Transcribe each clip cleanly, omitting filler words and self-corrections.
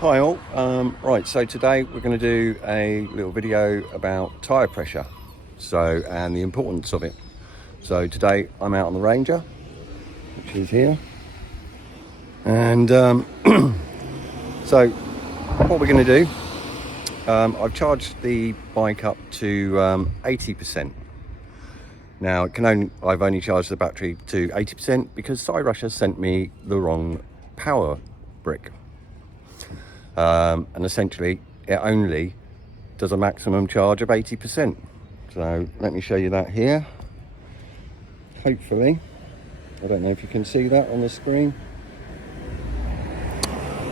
Hi all, right, so today we're going to do a little video about tyre pressure and the importance of it. So today I'm out on the Ranger, which is here, and so what we're going to do, I've charged the bike up to 80%. Now I've only charged the battery to 80% because Cyrusher sent me the wrong power brick. And essentially it only does a maximum charge of 80%. So let me show you that here. Hopefully, I don't know if you can see that on the screen.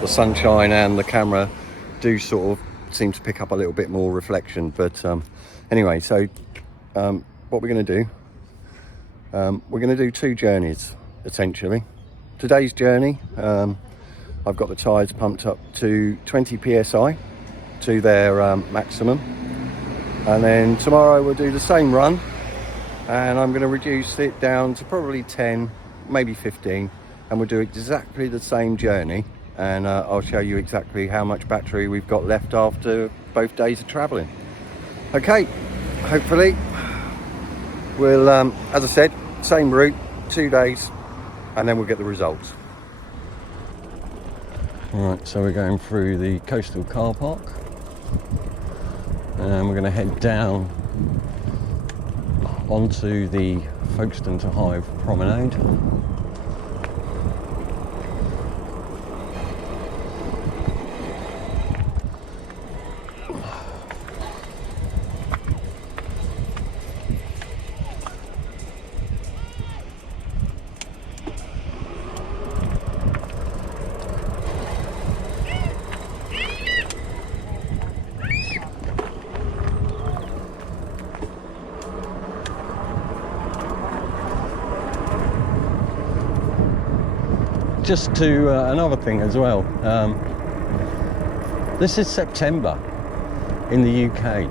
The sunshine and the camera do sort of seem to pick up a little bit more reflection, but anyway, so what we're going to do, we're going to do two journeys essentially. Today's journey, I've got the tyres pumped up to 20 psi to their maximum, and then tomorrow we'll do the same run and I'm going to reduce it down to probably 10, maybe 15, and we'll do exactly the same journey, and I'll show you exactly how much battery we've got left after both days of travelling. Okay, hopefully we'll, as I said, same route, 2 days, and then we'll get the results. Right, so we're going through the coastal car park and we're going to head down onto the Folkestone to Hive promenade. Just to another thing as well, this is September in the UK.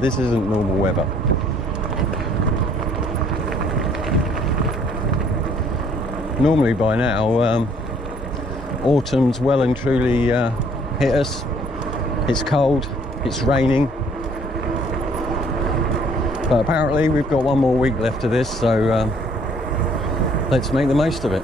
This isn't normal weather. Normally by now, autumn's well and truly hit us. It's cold, it's raining, but apparently we've got one more week left of this, so let's make the most of it.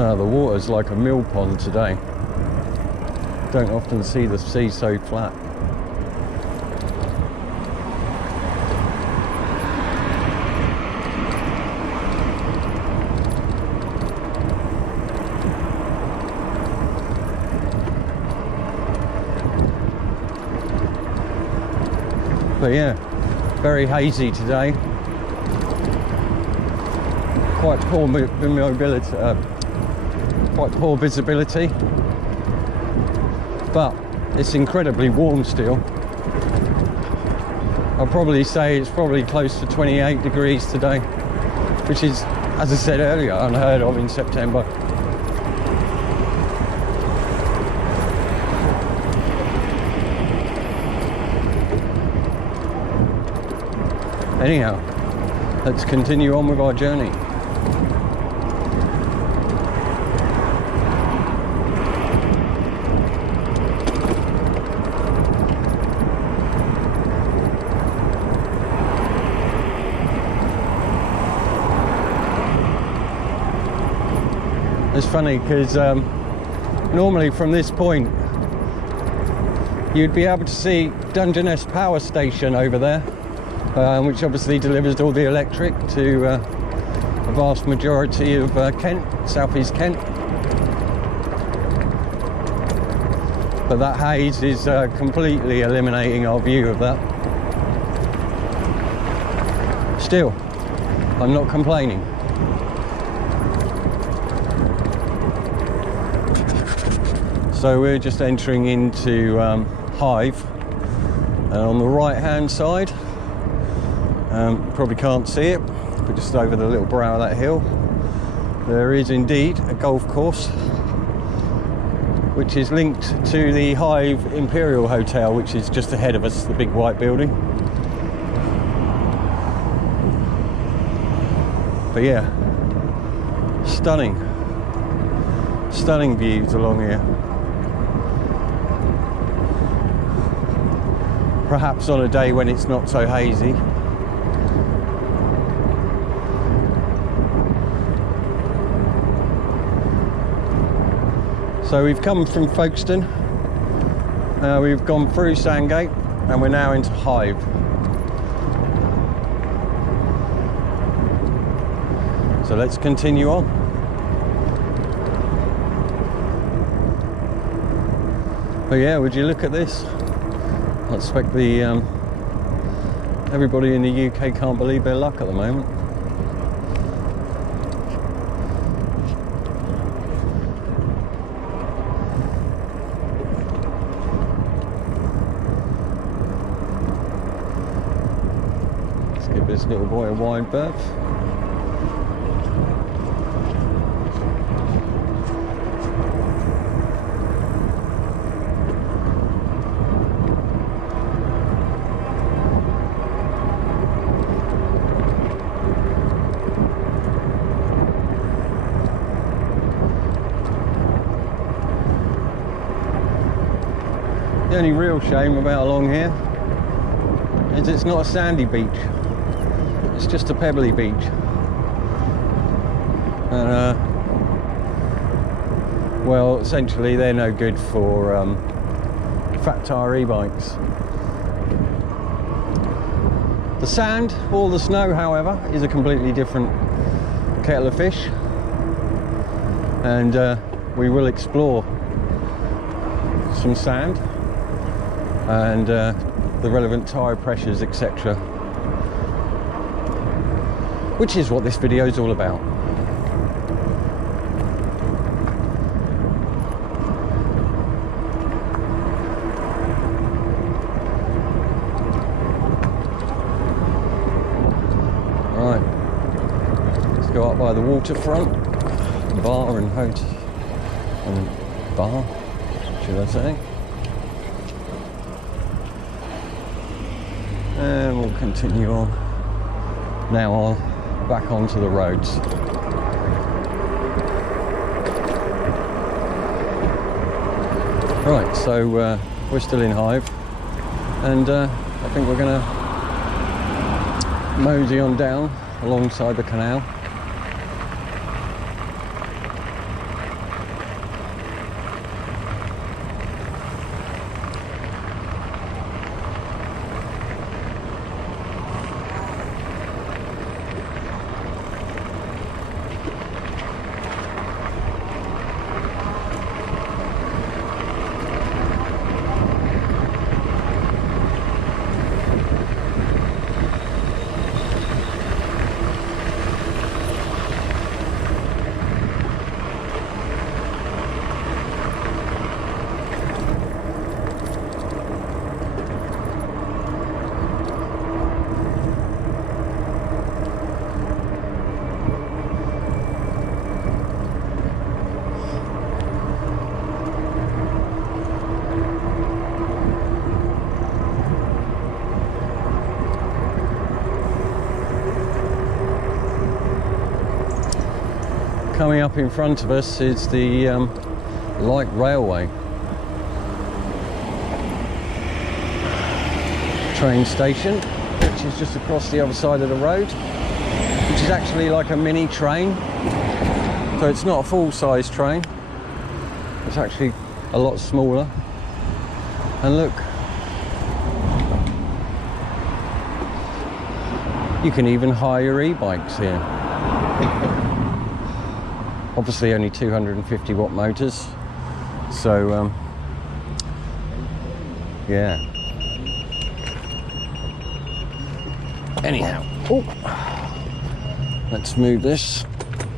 The water's like a mill pond today. Don't often see the sea so flat. But yeah, very hazy today. Quite poor mobility. Quite poor visibility, but it's incredibly warm still. I'll probably say it's probably close to 28 degrees today, which is, as I said earlier, unheard of in September. Anyhow, let's continue on with our journey. It's funny because normally from this point you'd be able to see Dungeness Power Station over there, which obviously delivers all the electric to a vast majority of Kent, southeast Kent. but that haze is completely eliminating our view of that. Still, I'm not complaining. So we're just entering into Hive, and on the right hand side, probably can't see it, but just over the little brow of that hill, there is indeed a golf course which is linked to the Hive Imperial Hotel, which is just ahead of us, the big white building. But yeah, stunning views along here. Perhaps on a day when it's not so hazy. So we've come from Folkestone, we've gone through Sandgate, and we're now into Hive. So let's continue on. But yeah, would you look at this? I expect the everybody in the UK can't believe their luck at the moment. Let's give this little boy a wide berth. The only real shame about along here is it's not a sandy beach, it's just a pebbly beach. And well, essentially they're no good for fat tyre e-bikes. The sand or the snow, however, is a completely different kettle of fish, and we will explore some sand and the relevant tyre pressures, etc., which is what this video is all about. Right, let's go up by the waterfront, bar and hotel, and bar, should I say? And we'll continue on now back onto the roads. Right, so we're still in Hive, and I think we're going to mosey on down alongside the canal. Coming up in front of us is the light railway train station, which is just across the other side of the road, which is actually like a mini train. So it's not a full-size train, it's actually a lot smaller. And look, you can even hire e-bikes here. Obviously only 250 watt motors, so Yeah. Anyhow, let's move this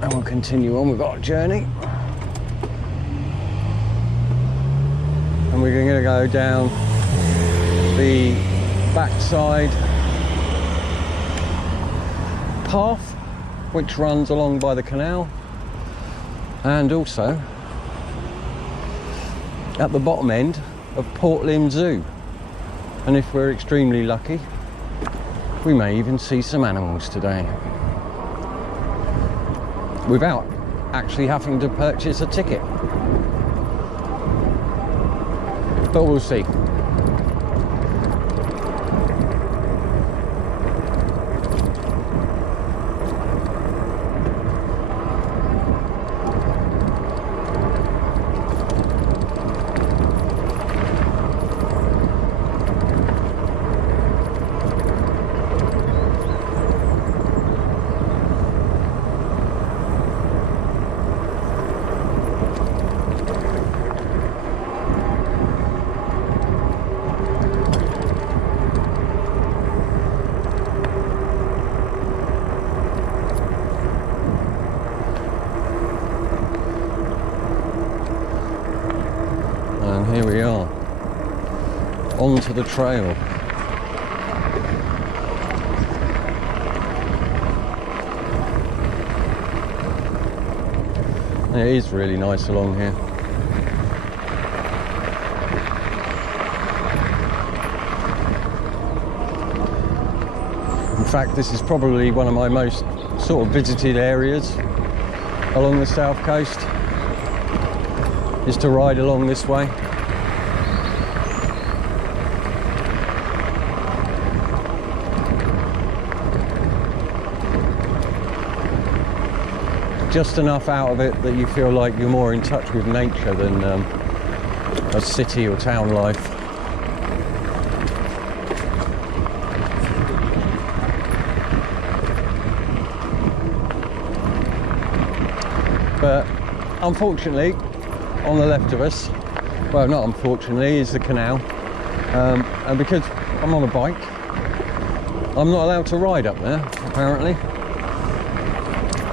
and we'll continue on with our journey. And we're going to go down the backside path which runs along by the canal, and also at the bottom end of Portland Zoo. And if we're extremely lucky, we may even see some animals today without actually having to purchase a ticket. But we'll see. Here we are, onto the trail. It is really nice along here. In fact, this is probably one of my most sort of visited areas along the south coast, is to ride along this way. Just enough out of it that you feel like you're more in touch with nature than a city or town life. But unfortunately, on the left of us, well, not unfortunately, is the canal, and because I'm on a bike, I'm not allowed to ride up there, apparently.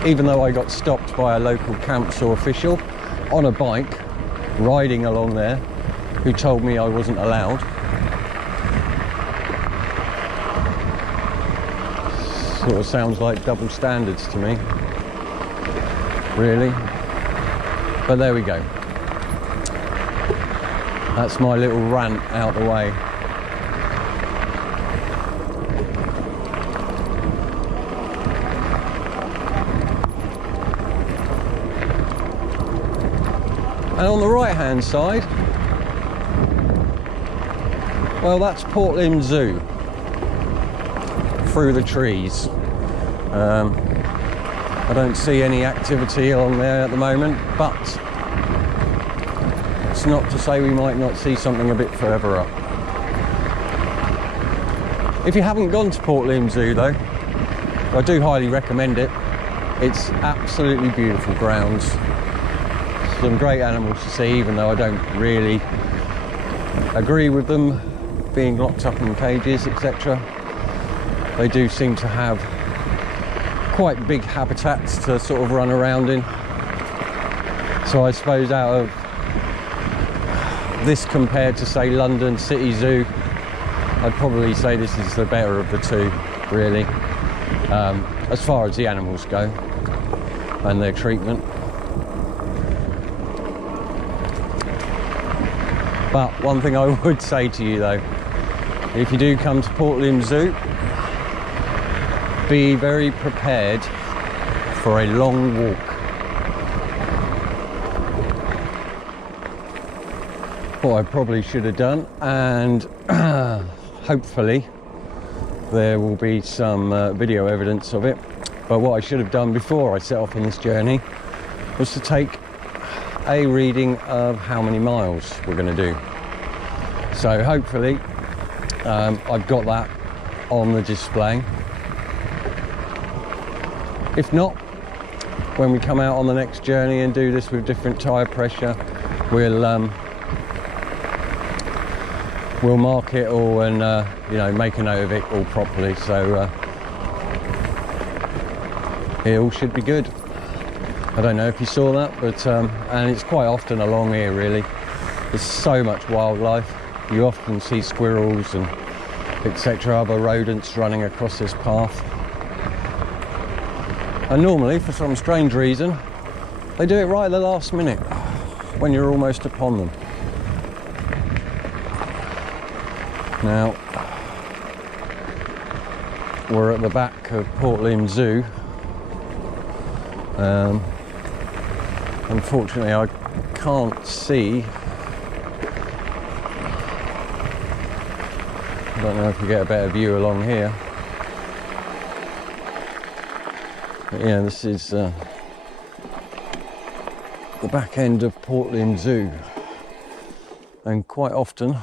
Even though I got stopped by a local council official on a bike riding along there, who told me I wasn't allowed. Sort of sounds like double standards to me, really. But there we go. That's my little rant out the way. And on the right hand side, well, that's Portland Zoo through the trees. I don't see any activity along there at the moment, but it's not to say we might not see something a bit further up. If you haven't gone to Portland Zoo though, I do highly recommend it. It's absolutely beautiful grounds. Some great animals to see, even though I don't really agree with them being locked up in cages, etc. They do seem to have quite big habitats to sort of run around in. So I suppose out of this compared to, say, London City Zoo, I'd probably say this is the better of the two, really, as far as the animals go and their treatment. But one thing I would say to you though, if you do come to Portland Zoo, be very prepared for a long walk. What I probably should have done, and hopefully there will be some video evidence of it, but what I should have done before I set off on this journey was to take a reading of how many miles we're going to do. So hopefully I've got that on the display. If not, when we come out on the next journey and do this with different tyre pressure, we'll we'll mark it all and you know, make a note of it all properly, so it all should be good. I don't know if you saw that, but and it's quite often along here really. There's so much wildlife. You often see squirrels and etc., other rodents running across this path. And normally, for some strange reason, they do it right at the last minute, when you're almost upon them. Now, we're at the back of Portland Zoo. Unfortunately, I can't see. I don't know if you get a better view along here. But yeah, this is the back end of Portland Zoo. And quite often,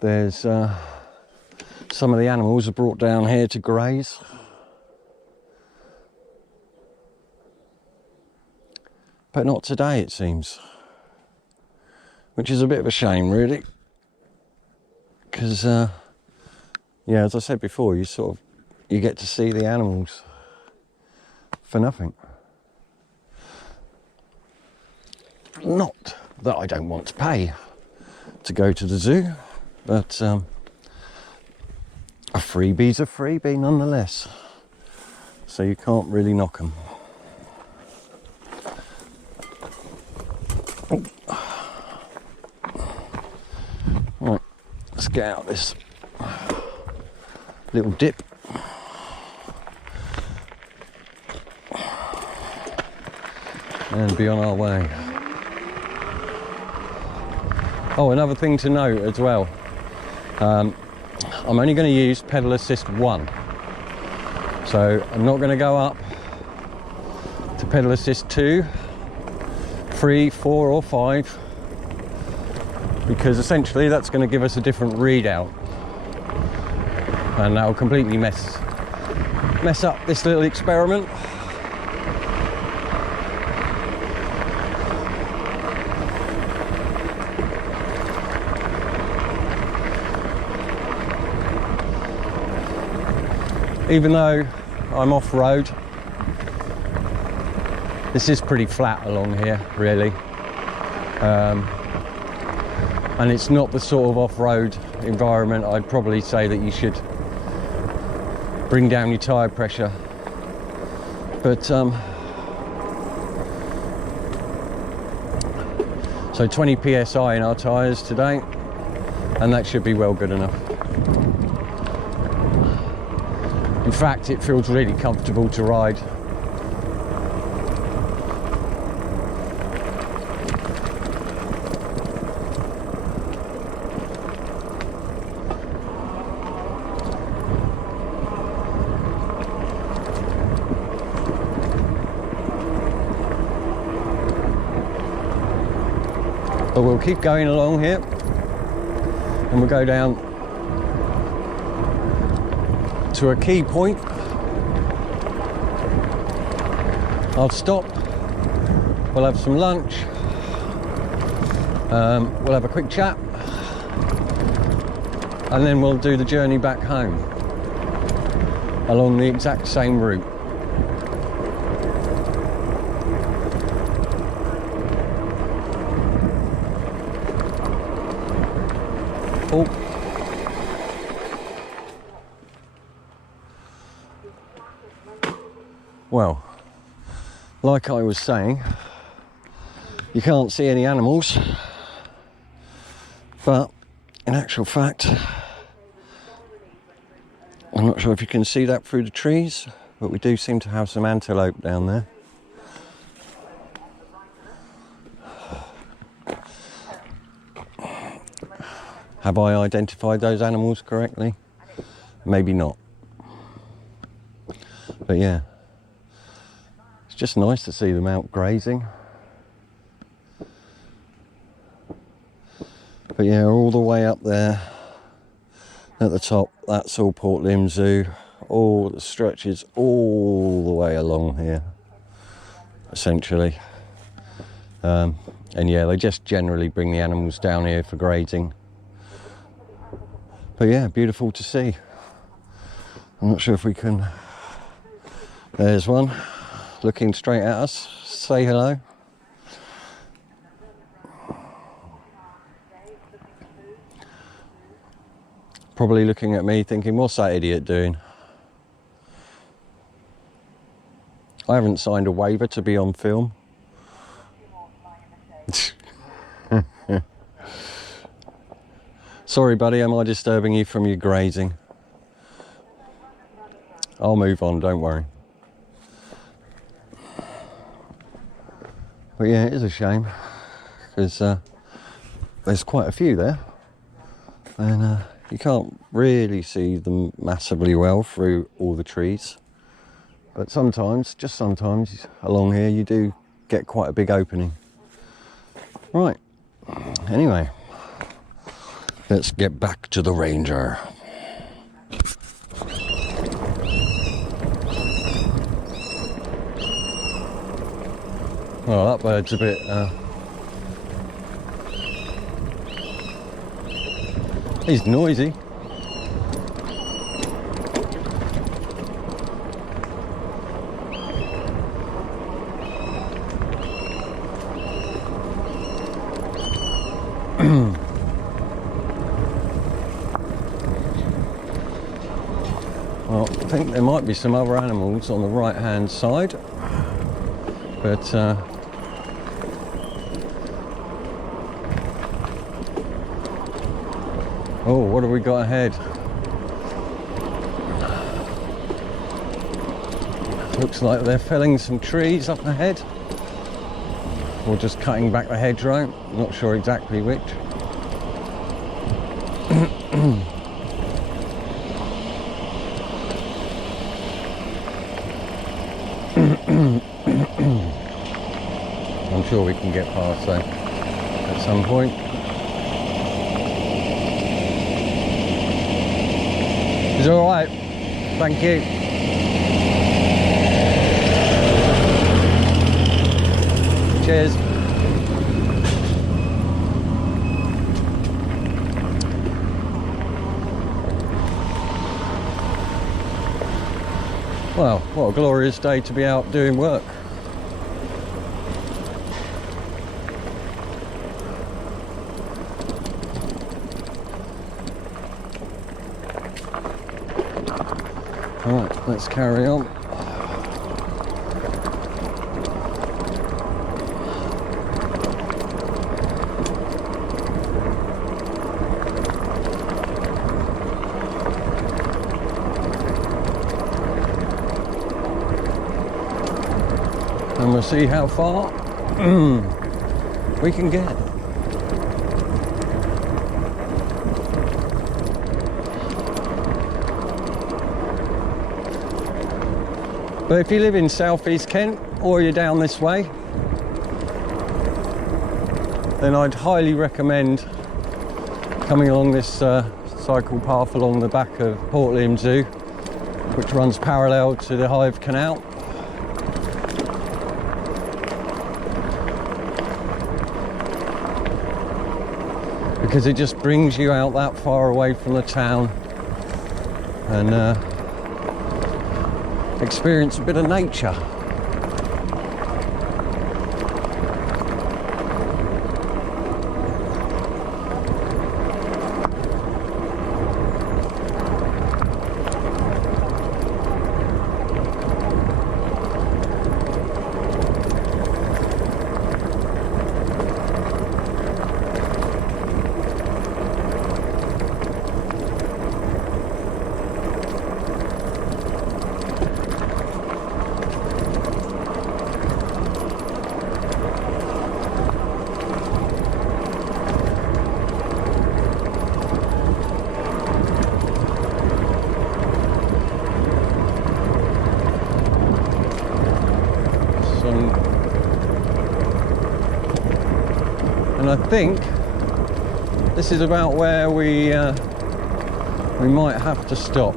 there's some of the animals are brought down here to graze. But not today, it seems. Which is a bit of a shame, really. Because, yeah, as I said before, you get to see the animals for nothing. Not that I don't want to pay to go to the zoo, but a freebie's a freebie nonetheless. So you can't really knock them. Right, let's get out this little dip. And be on our way. Oh, another thing to note as well. I'm only going to use pedal assist 1. So I'm not going to go up to pedal assist 2, 3, 4 or 5. Because essentially that's going to give us a different readout. And that will completely mess up this little experiment. Even though I'm off-road, this is pretty flat along here, really. And it's not the sort of off-road environment I'd probably say that you should bring down your tyre pressure. But so 20 psi in our tyres today, and that should be well good enough. In fact, it feels really comfortable to ride. But we'll keep going along here, and we'll go down to a key point. I'll stop, we'll have some lunch, we'll have a quick chat, and then we'll do the journey back home along the exact same route. Oh. Well, like I was saying, you can't see any animals, but in actual fact, I'm not sure if you can see that through the trees, but we do seem to have some antelope down there. Have I identified those animals correctly? Maybe not. But yeah, it's just nice to see them out grazing. But yeah, all the way up there at the top, that's all Portland Zoo. All the stretches all the way along here, essentially. And yeah, they just generally bring the animals down here for grazing. But yeah, beautiful to see. I'm not sure if we can. There's one looking straight at us. Say hello. Probably looking at me thinking, what's that idiot doing? I haven't signed a waiver to be on film. Sorry buddy, am I disturbing you from your grazing? I'll move on, don't worry. But yeah, it is a shame, because there's quite a few there, and you can't really see them massively well through all the trees. But sometimes, just sometimes, along here you do get quite a big opening. Right, anyway, let's get back to the Ranger. Well, that bird's a bit he's noisy. Well, I think there might be some other animals on the right hand side, but oh, what have we got ahead? Looks like they're felling some trees up ahead, or just cutting back the hedgerow. Not sure exactly which. I'm sure we can get past though at some point. It's all right, thank you. Cheers. Well, what a glorious day to be out doing work. Right, let's carry on. And we'll see how far we can get. But if you live in southeast Kent, or you're down this way, then I'd highly recommend coming along this cycle path along the back of Portland Zoo, which runs parallel to the Hive Canal. Because it just brings you out that far away from the town and experience a bit of nature. And I think this is about where we might have to stop,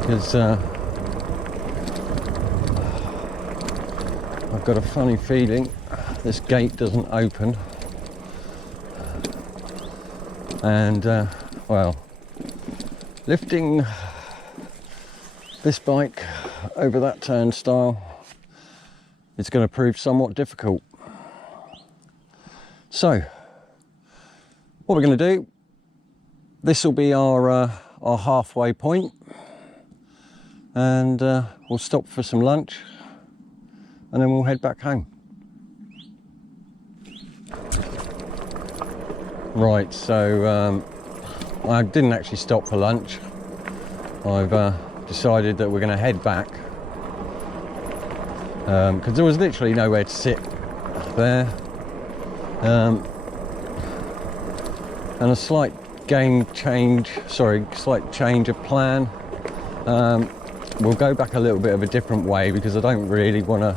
because I've got a funny feeling this gate doesn't open And well, lifting this bike over that turnstile is going to prove somewhat difficult. So what we're going to do, this will be our halfway point, and we'll stop for some lunch and then we'll head back home. Right, so I didn't actually stop for lunch. I've decided that we're going to head back because there was literally nowhere to sit there, and a slight change of plan. We'll go back a little bit of a different way because I don't really want to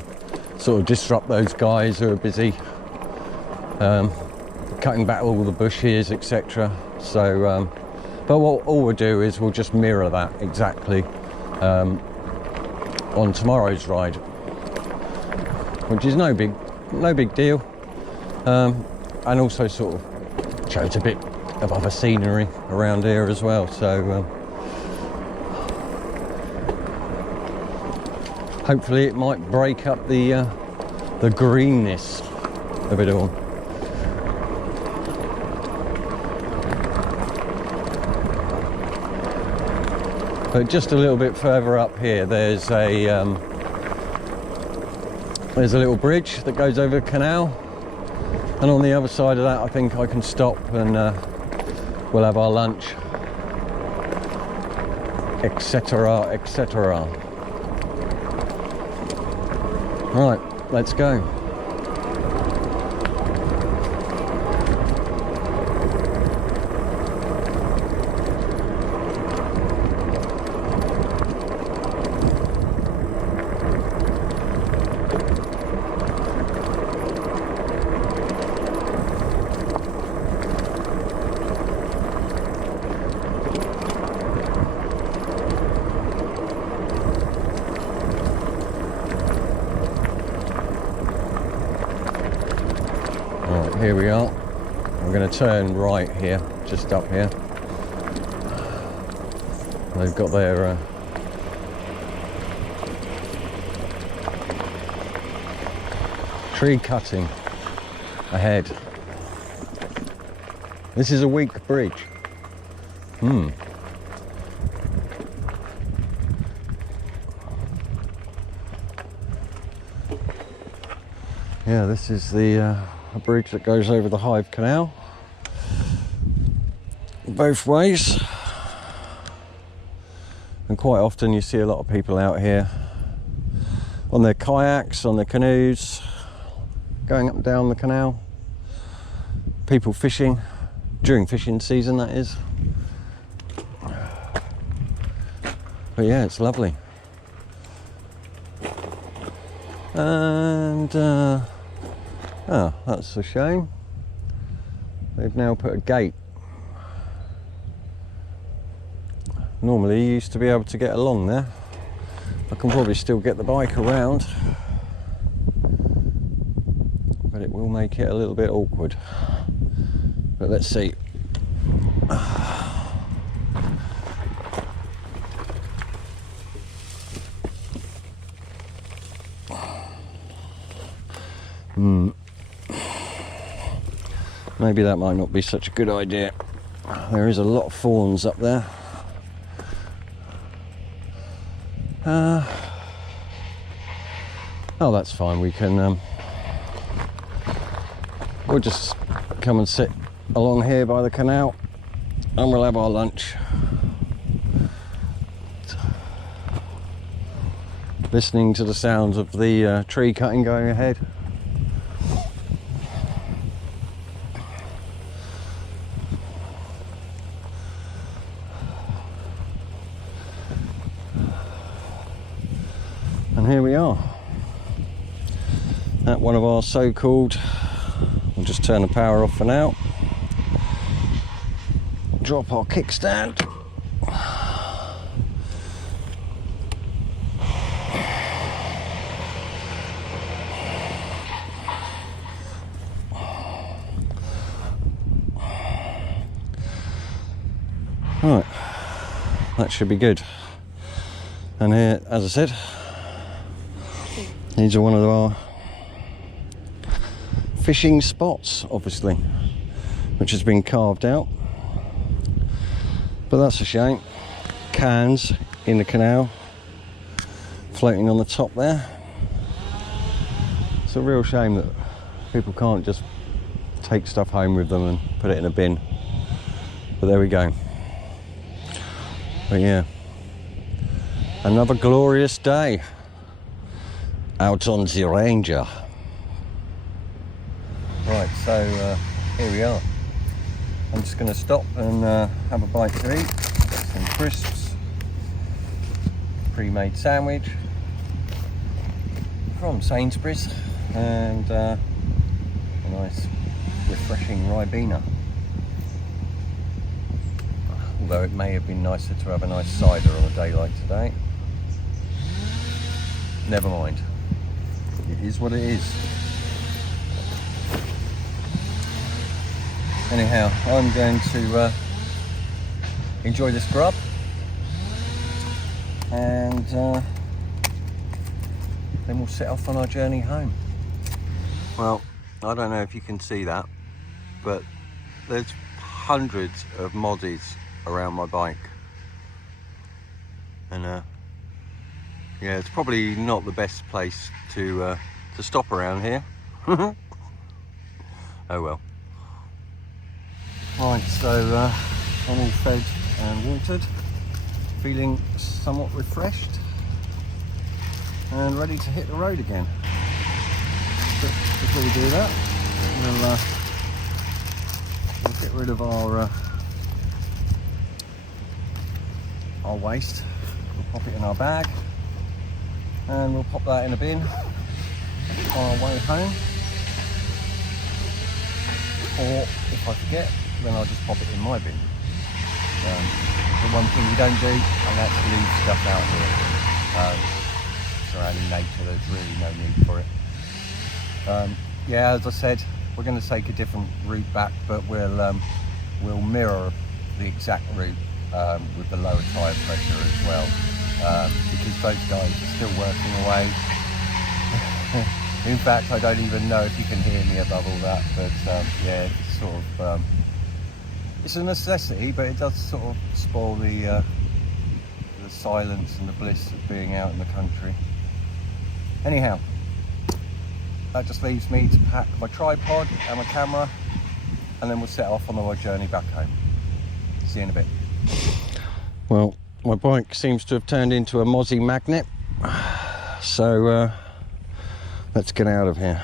sort of disrupt those guys who are busy cutting back all the bushes, etc. So but all we'll do is we'll just mirror that exactly on tomorrow's ride, which is no big deal, and also sort of shows a bit of other scenery around here as well. So hopefully it might break up the greenness of it all. But just a little bit further up here, there's a little bridge that goes over the canal, and on the other side of that I think I can stop and we'll have our lunch, etc, etc. Right, let's go. Here we are. I'm going to turn right here, just up here. They've got their tree cutting ahead. This is a weak bridge. Yeah, this is the a bridge that goes over the Hive Canal both ways, and quite often you see a lot of people out here on their kayaks, on their canoes, going up and down the canal, people fishing during fishing season, that is. But yeah, it's lovely. And oh, that's a shame. They've now put a gate. Normally you used to be able to get along there. I can probably still get the bike around, but it will make it a little bit awkward. But let's see. Maybe that might not be such a good idea. There is a lot of fawns up there. Oh, that's fine. We can we'll just come and sit along here by the canal and we'll have our lunch, listening to the sounds of the tree cutting going ahead. And here we are at one of our so-called, we'll just turn the power off for now, drop our kickstand, Right, that should be good. And here, as I said, these are one of our fishing spots, obviously, which has been carved out. But that's a shame. Cans in the canal, floating on the top there. It's a real shame that people can't just take stuff home with them and put it in a bin. But there we go. But yeah, another glorious day out on the Ranger. Right, so here we are. I'm just going to stop and have a bite to eat. Got some crisps, pre-made sandwich from Sainsbury's, and a nice refreshing Ribena. Although it may have been nicer to have a nice cider on a day like today. Never mind. It is what it is. Anyhow, I'm going to enjoy this grub, and then we'll set off on our journey home. Well, I don't know if you can see that, but there's hundreds of mozzies around my bike, and yeah, it's probably not the best place to stop around here. Oh well. Right, so I'm all fed and watered, feeling somewhat refreshed and ready to hit the road again. But before we do that, we'll get rid of our waste. We'll pop it in our bag and we'll pop that in a bin on our way home. Or if I forget, then I'll just pop it in my bin. The one thing we don't do, and that's leave stuff out here. Surrounding nature, there's really no need for it. Yeah, as I said, we're going to take a different route back, but we'll mirror the exact route with the lower tyre pressure as well, because those guys are still working away. In fact, I don't even know if you can hear me above all that, but yeah, it's sort of it's a necessity, but it does sort of spoil the silence and the bliss of being out in the country. Anyhow, that just leaves me to pack my tripod and my camera, and then we'll set off on our journey back home. See you in a bit. Well, my bike seems to have turned into a mozzie magnet, so let's get out of here.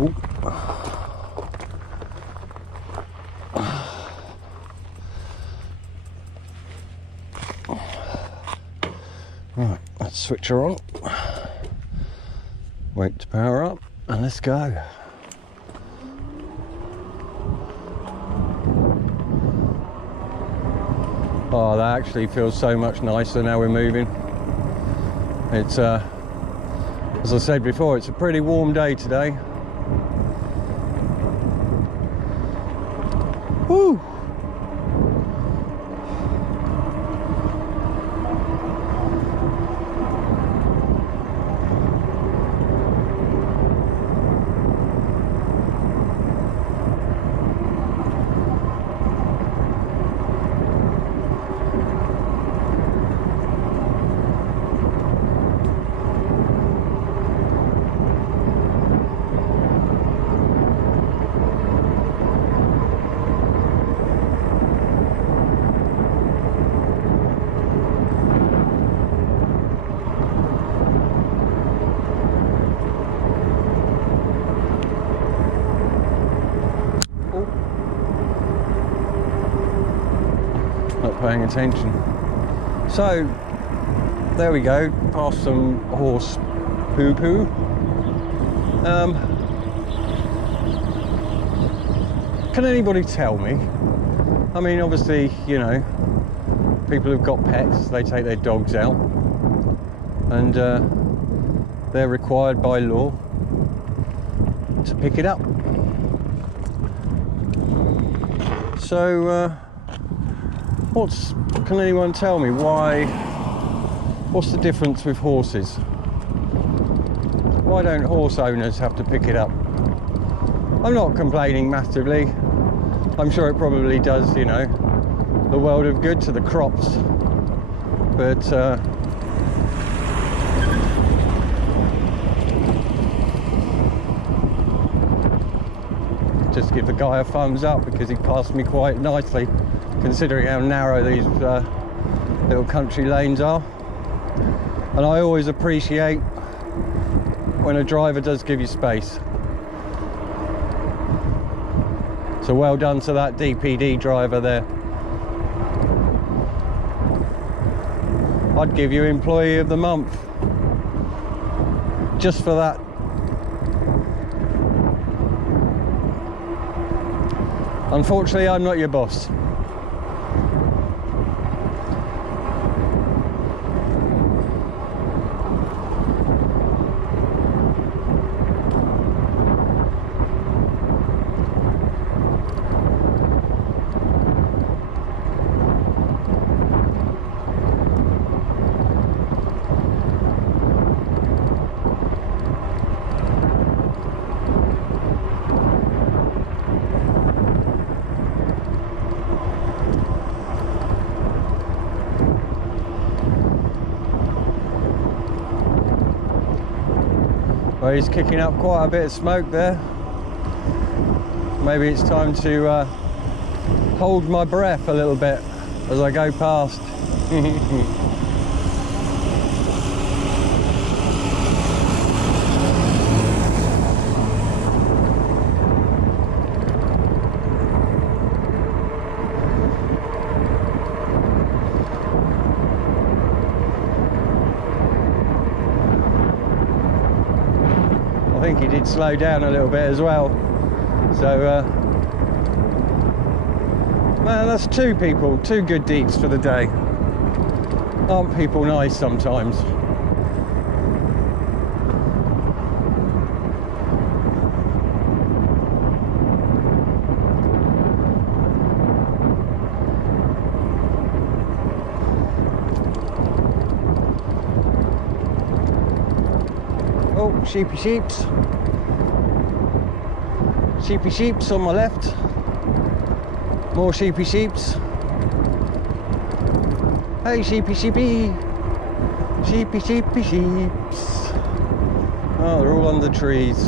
Ooh. Right, let's switch her on, wait to power up, and let's go. Oh, that actually feels so much nicer now we're moving. It's as I said before, it's a pretty warm day today. Woo! Not paying attention. So there we go, past some horse poo-poo. Can anybody tell me? I mean, obviously, you know, people who've got pets, they take their dogs out, and they're required by law to pick it up. So, can anyone tell me what's the difference with horses? Why don't horse owners have to pick it up? I'm not complaining massively. I'm sure it probably does, you know, the world of good to the crops. But just give the guy a thumbs up because he passed me quite nicely, considering how narrow these little country lanes are. And I always appreciate when a driver does give you space. So well done to that DPD driver there. I'd give you Employee of the Month just for that. Unfortunately, I'm not your boss. Well, he's kicking up quite a bit of smoke there. Maybe it's time to hold my breath a little bit as I go past. I think he did slow down a little bit as well. So, man, that's two good deeds for the day. Aren't people nice sometimes? Oh, sheepy sheeps. Sheepy sheeps on my left. More sheepy sheeps. Hey, sheepy sheepy. Sheepy sheepy sheeps. Oh, they're all under trees.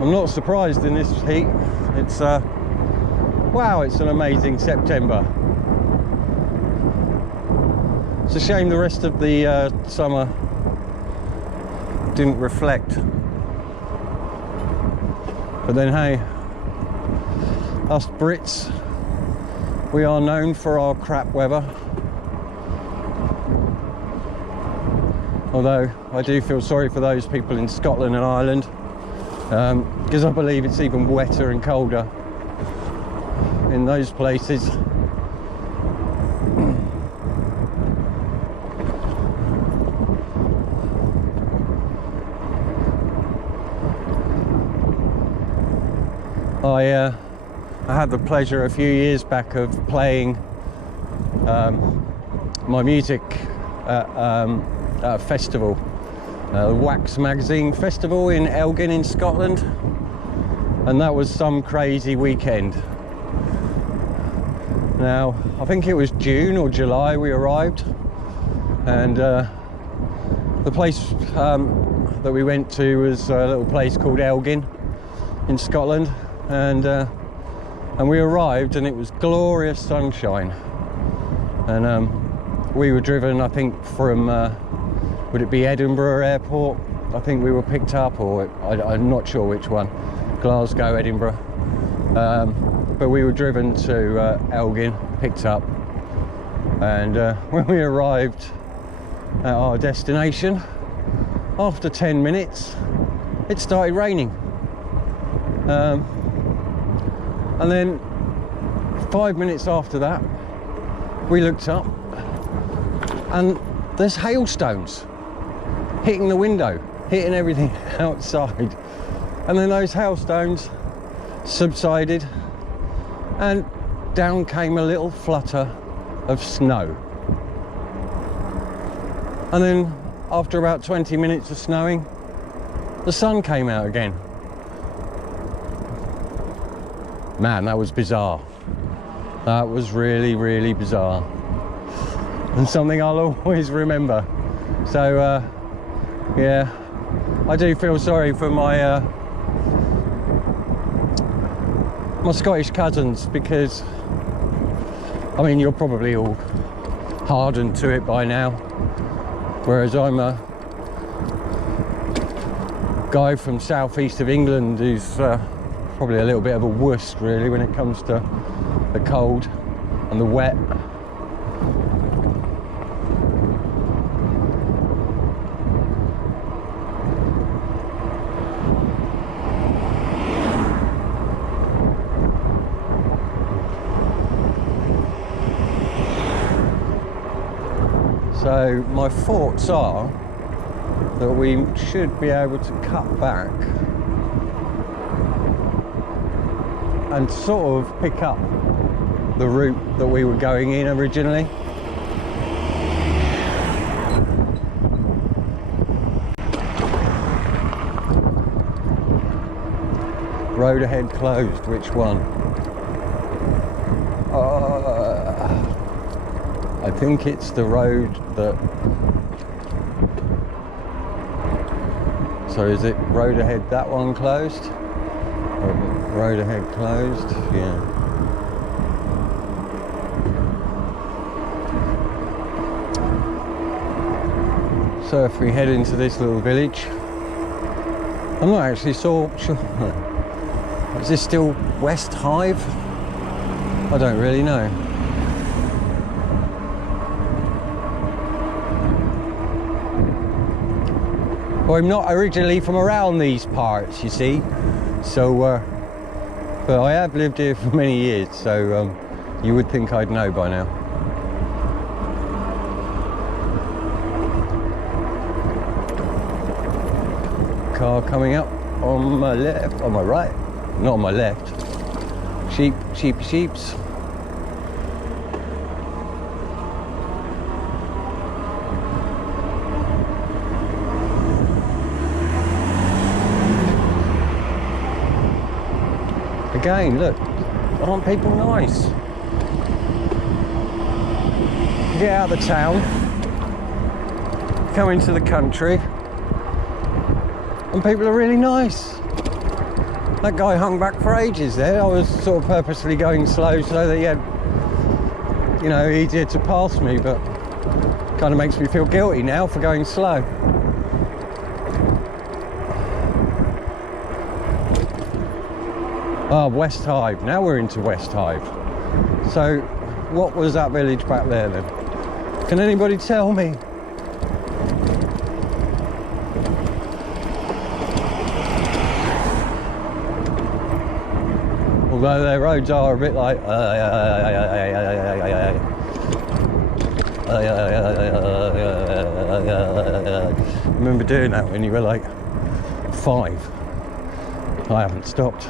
I'm not surprised in this heat. It's wow, it's an amazing September. It's a shame the rest of the summer didn't reflect. But then hey, us Brits, we are known for our crap weather. Although I do feel sorry for those people in Scotland and Ireland, because I believe it's even wetter and colder in those places. I had the pleasure a few years back of playing my music at a festival, the Wax Magazine Festival in Elgin in Scotland, and that was some crazy weekend. Now, I think it was June or July we arrived, and the place that we went to was a little place called Elgin in Scotland, and we arrived and it was glorious sunshine, and we were driven, I think, from would it be Edinburgh Airport? I think we were picked up, or I'm not sure which one, Glasgow, Edinburgh, but we were driven to Elgin, picked up, And when we arrived at our destination, after 10 minutes it started raining, and then 5 minutes after that we looked up and there's hailstones hitting the window, hitting everything outside, and then those hailstones subsided and down came a little flutter of snow. And then after about 20 minutes of snowing, the sun came out again. Man, that was bizarre. That was really, really bizarre. And something I'll always remember. So, yeah, I do feel sorry for my my Scottish cousins, because, I mean, you're probably all hardened to it by now, whereas I'm a guy from southeast of England who's probably a little bit of a wuss really when it comes to the cold and the wet. So my thoughts are that we should be able to cut back and sort of pick up the route that we were going in originally. Road ahead closed, which one? I think it's the road that... So is it road ahead, that one closed? Or road ahead closed? Yeah. So if we head into this little village, I'm not actually sure. Is this still West Hive? I don't really know. Well, I'm not originally from around these parts, you see, so but I have lived here for many years, so you would think I'd know by now. Car coming up on my left, on my right, not on my left. Sheeps. Again, look, aren't people nice? Get out of the town, come into the country, and people are really nice. That guy hung back for ages there. I was sort of purposely going slow so that he had, you know, easier to pass me, but kind of makes me feel guilty now for going slow. Ah, West Hive. Now we're into West Hive. So, what was that village back there then? Can anybody tell me? Although their roads are a bit like... Remember doing that when you were like 5? I haven't stopped.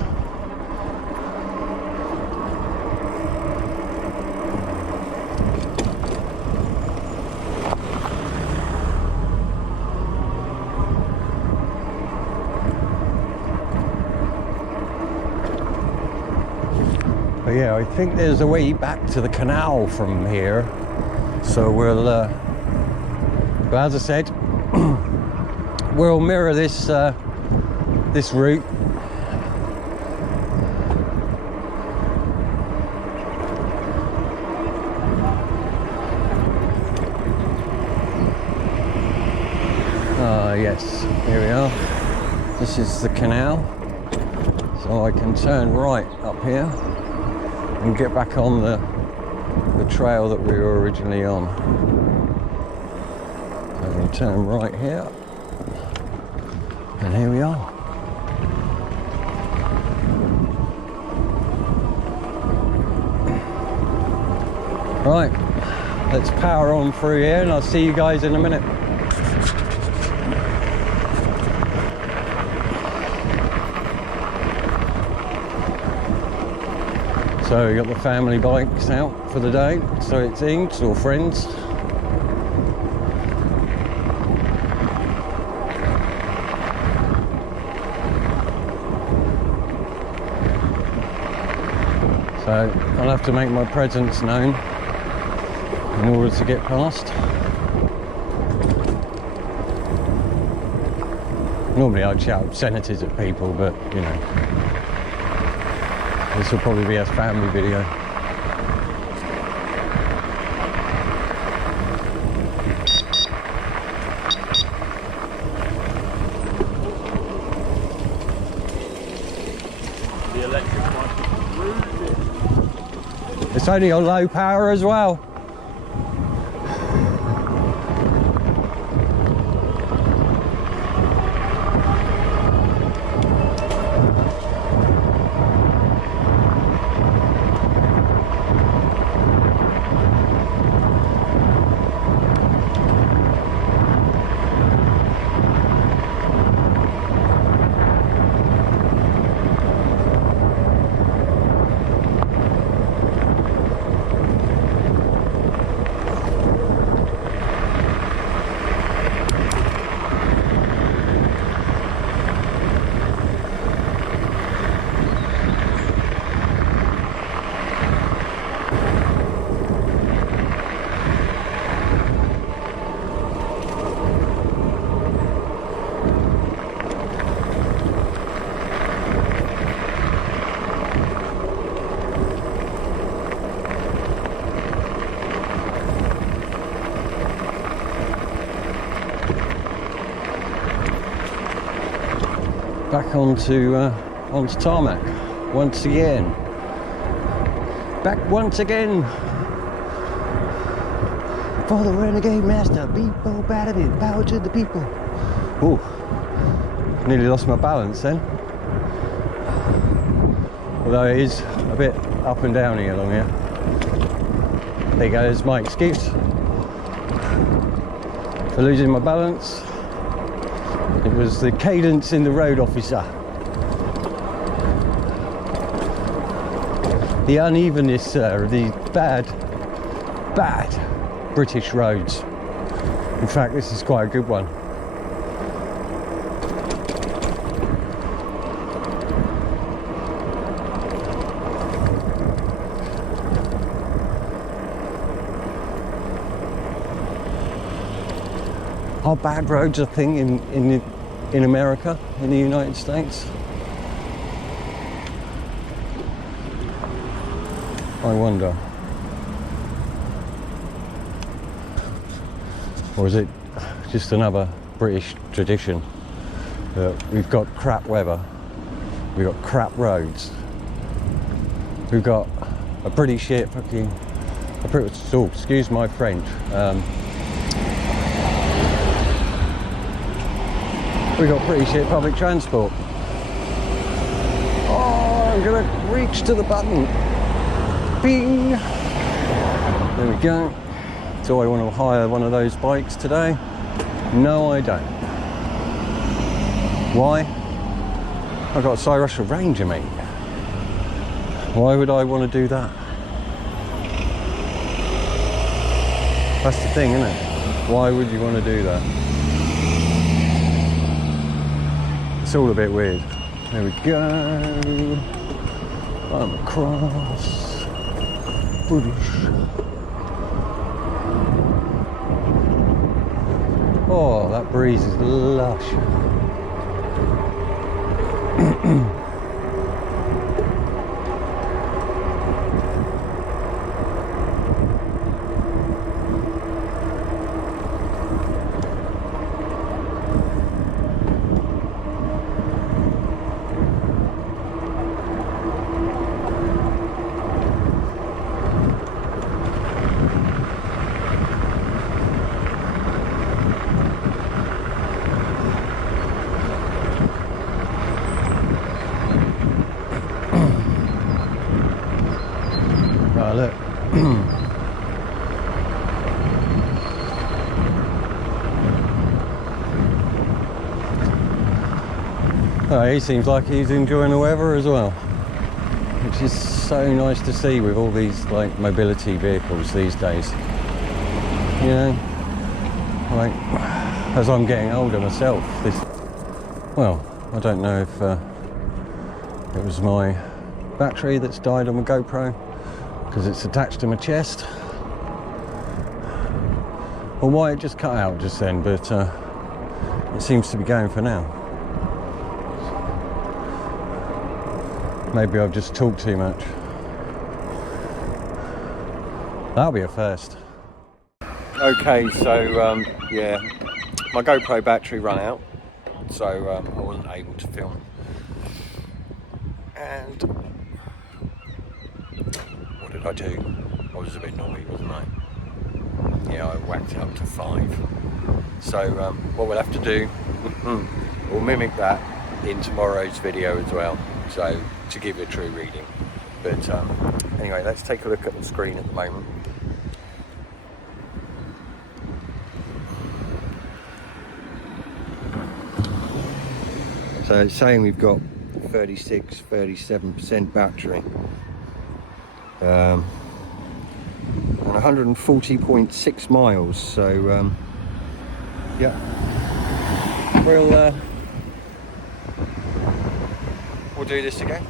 But yeah, I think there's a way back to the canal from here, so we'll but as I said, we'll mirror this this route. Yes, here we are. This is the canal, so I can turn right up here and get back on the the trail that we were originally on. So we turn right here, and here we are. Right, let's power on through here and I'll see you guys in a minute. So we got the family bikes out for the day, so it seems, or friends. So I'll have to make my presence known in order to get past. Normally I'd shout obscenities at people, but you know, this will probably be a family video. The electric might be. It's only on low power as well. Back onto tarmac once again. Back once again for the Renegade Master. People, battery, power to the people. Oh, nearly lost my balance then. Although it is a bit up and down here along here. There goes my excuse for losing my balance. It was the cadence in the road, officer. The unevenness, sir, of these bad British roads. In fact, this is quite a good one. Are bad roads a thing in America, in the United States? I wonder. Or is it just another British tradition that we've got crap weather, we've got crap roads, we've got a pretty shit fucking, oh, excuse my French, we got pretty shit public transport. Oh, I'm gonna reach to the button. Bing! There we go. Do I want to hire one of those bikes today? No, I don't. Why? I've got a Cyrusher Ranger, mate. Why would I want to do that? That's the thing, isn't it? Why would you want to do that? It's all a bit weird. There we go. I'm across. British. Oh, that breeze is lush. Oh, look. Oh, he seems like he's enjoying the weather as well, which is so nice to see with all these like mobility vehicles these days. You know, like as I'm getting older myself, well, I don't know if it was my battery that's died on my GoPro because it's attached to my chest, or why it just cut out just then, but it seems to be going for now. Maybe I've just talked too much. That'll be a first. Okay, so yeah, my GoPro battery ran out, so I wasn't able to film. And what did I do? I was a bit naughty, wasn't I? Yeah, I whacked it up to 5. So what we'll have to do, we'll mimic that in tomorrow's video as well, so to give it a true reading. But anyway, let's take a look at the screen at the moment. So it's saying we've got 37% battery, and 140.6 miles. So yeah, we'll do this again.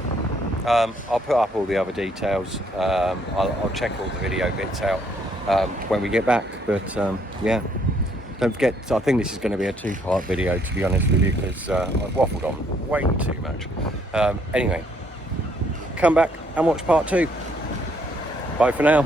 I'll put up all the other details. I'll check all the video bits out when we get back. But yeah, don't forget, I think this is going to be a 2-part video, to be honest with you, because I've waffled on way too much. Anyway, come back and watch part 2. Bye for now.